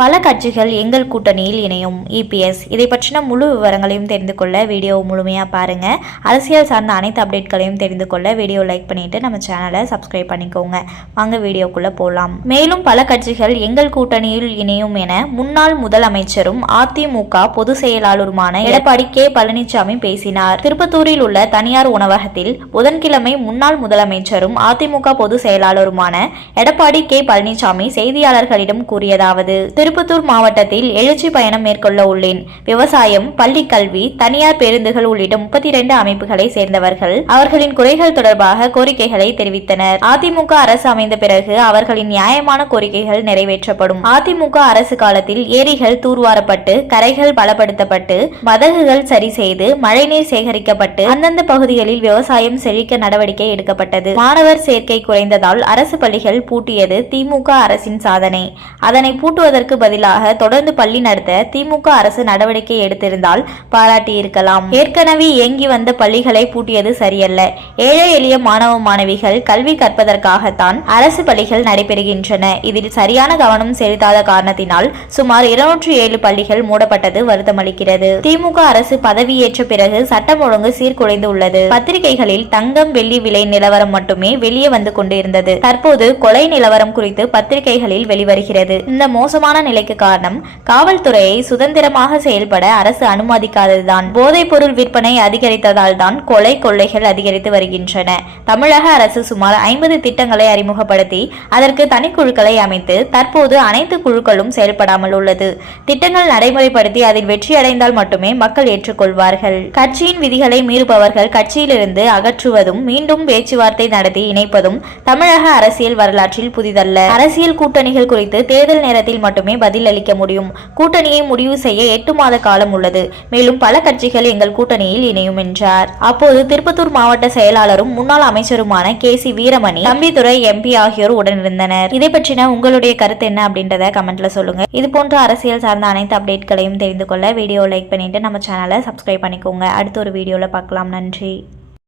பல கட்சிகள் எங்கள் கூட்டணியில் இணையும் இபிஎஸ் இதை பற்றின முழு விவரங்களையும் தெரிந்து கொள்ள வீடியோ முழுமையாக பாருங்க. அரசியல் சார்ந்த அனைத்து அப்டேட்களையும் தெரிந்து கொள்ள வீடியோ லைக் பண்ணிட்டு நம்ம சேனலை சப்ஸ்கிரைப் பண்ணிக்கோங்க. வாங்க வீடியோக்குள்ள போகலாம் மேலும் பல கட்சிகள் எங்கள் கூட்டணியில் இணையும் என முன்னாள் முதலமைச்சரும் அதிமுக பொதுச் செயலாளருமான எடப்பாடி கே. பழனிசாமி பேசினார். திருப்பத்தூரில் உள்ள தனியார் உணவகத்தில் புதன்கிழமை முன்னாள் முதலமைச்சரும் அதிமுக பொதுச் செயலாளருமான எடப்பாடி கே. பழனிசாமி செய்தியாளர்களிடம் கூறியதாவது திருப்பத்தூர் மாவட்டத்தில் எழுச்சி பயணம் மேற்கொள்ள உள்ளேன். விவசாயம் பள்ளி கல்வி தனியார் பேருந்துகள் உள்ளிட்ட முப்பத்தி இரண்டு அமைப்புகளை சேர்ந்தவர்கள் அவர்களின் குறைகள் தொடர்பாக கோரிக்கைகளை தெரிவித்தனர். அதிமுக அரசு அமைந்த பிறகு அவர்களின் நியாயமான கோரிக்கைகள் நிறைவேற்றப்படும். அதிமுக அரசு காலத்தில் ஏரிகள் தூர்வாரப்பட்டு கரைகள் பலப்படுத்தப்பட்டு மதகுகள் சரி செய்து மழைநீர் சேகரிக்கப்பட்டு அந்தந்த பகுதிகளில் விவசாயம் செழிக்க நடவடிக்கை எடுக்கப்பட்டது. மாணவர் சேர்க்கை குறைந்ததால் அரசு பள்ளிகள் பூட்டியது திமுக அரசின் சாதனை. அதனை பூட்டுவதற்கு பதிலாக தொடர்ந்து பள்ளி நடத்த திமுக அரசு நடவடிக்கை எடுத்திருந்தால் பாராட்டியிருக்கலாம். ஏற்கனவே இயங்கி வந்த பள்ளிகளை பூட்டியது சரியல்ல. ஏழை எளிய மாணவ மாணவிகள் கல்வி கற்பதற்காகத்தான் அரசு பள்ளிகள் நடைபெறுகின்றன. இதில் சரியான கவனம் செலுத்தாத காரணத்தினால் சுமார் இருநூற்றி ஏழு பள்ளிகள் மூடப்பட்டது வருத்தமளிக்கிறது. திமுக அரசு பதவியேற்ற பிறகு சட்டம் ஒழுங்கு சீர்குலைந்து உள்ளது பத்திரிகைகளில் தங்கம் வெள்ளி விலை நிலவரம் மட்டுமே வெளியே வந்து கொண்டிருந்தது. தற்போது கொலை நிலவரம் குறித்து பத்திரிகைகளில் வெளிவருகிறது. இந்த மோசமான நிலைக்கு காரணம் காவல்துறையை சுதந்திரமாக செயல்பட அரசு அனுமதிக்காததுதான். போதைப் பொருள் விற்பனை அதிகரித்ததால் தான் கொலை கொள்ளைகள் அதிகரித்து வருகின்றன. தமிழக அரசு சுமார் ஐம்பது திட்டங்களை அறிமுகப்படுத்தி அதற்கு தனிக்குழுக்களை அமைத்து தற்போது அனைத்து குழுக்களும் செயல்படாமல் உள்ளது. திட்டங்கள் நடைமுறைப்படுத்தி அதில் வெற்றியடைந்தால் மட்டுமே மக்கள் ஏற்றுக்கொள்வார்கள். கட்சியின் விதிகளை மீறுபவர்கள் கட்சியிலிருந்து அகற்றுவதும் மீண்டும் பேச்சுவார்த்தை நடத்தி இணைப்பதும் தமிழக அரசியல் வரலாற்றில் புதிதல்ல. அரசியல் கூட்டணிகள் குறித்து தேர்தல் நேரத்தில் மட்டுமே பதில் அளிக்க முடியும். கூட்டணியை முடிவு செய்ய எட்டு மாத காலம் உள்ளது. மேலும் பல கட்சிகள் எங்கள் கூட்டணியில் இணையும் என்றார். அப்போது திருப்பத்தூர் மாவட்ட செயலாளரும் முன்னாள் அமைச்சருமான K C Veeramani Thambidurai MP ஆகியோர் உடனிருந்தனர் இதை பற்றின உங்களுடைய கருத்து என்ன அப்படின்றத கமெண்ட்ல சொல்லுங்க. இது போன்ற அரசியல் சார்ந்த அனைத்து அப்டேட்களையும் தெரிந்து கொள்ள வீடியோ லைக் பண்ணிட்டு நம்ம சேனலை சப்ஸ்கிரைப் பண்ணிக்கோங்க. அடுத்த ஒரு வீடியோல பார்க்கலாம். நன்றி.